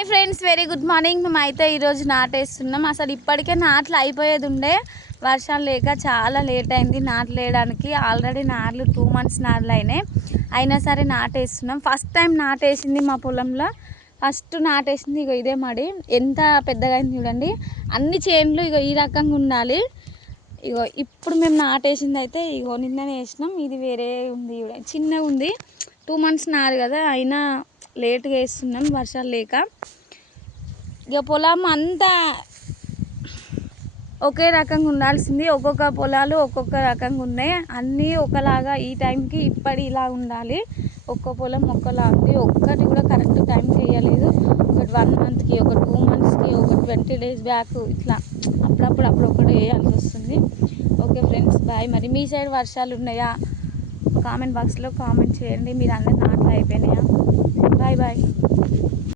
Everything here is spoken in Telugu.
Hi friends, very good morning. మేమైతే ఈరోజు నాటేస్తున్నాం. అసలు ఇప్పటికే నాట్లు అయిపోయేది ఉండే, వర్షాలు లేక చాలా లేట్ అయింది నాట్లు వేయడానికి. ఆల్రెడీ నాట్లు 2 months నాట్లు అయినాయి. అయినా సరే నాటేస్తున్నాం. ఫస్ట్ టైం నాటేసింది మా పొలంలో. ఫస్ట్ నాటేసింది ఇగో ఇదే మడి. ఎంత పెద్దగా అయింది చూడండి. అన్ని చేన్లు ఇగో ఈ రకంగా ఉండాలి. ఇగో ఇప్పుడు మేము నాటేసింది అయితే ఇగో నిన్ననే వేసినాం. ఇది వేరే ఉంది, చిన్నగా ఉంది. 2 months నారు కదా, అయినా లేట్గా వేస్తున్నాం వర్షాలు లేక. ఇక పొలం అంతా ఒకే రకంగా ఉండాల్సింది. ఒక్కొక్క పొలాలు ఒక్కొక్క రకంగా ఉన్నాయి. అన్నీ ఒకలాగా ఈ టైంకి ఇప్పటి ఇలా ఉండాలి. ఒక్కో పొలం ఒక్కలా ఉంది. ఒక్కటి కూడా కరెక్ట్ టైంకి వేయలేదు. ఒకటి 1 monthకి, ఒక 2 monthsకి, ఒక 20 days బ్యాక్, ఇట్లా అప్పుడు ఒకటి వేయాల్సి వస్తుంది. Okay friends, bye. మరి మీ సైడ్ వర్షాలు ఉన్నాయా? కామెంట్ బాక్స్లో కామెంట్ చేయండి. మీరు అందరు నాట్లు అయిపోయినాయా? Bye bye.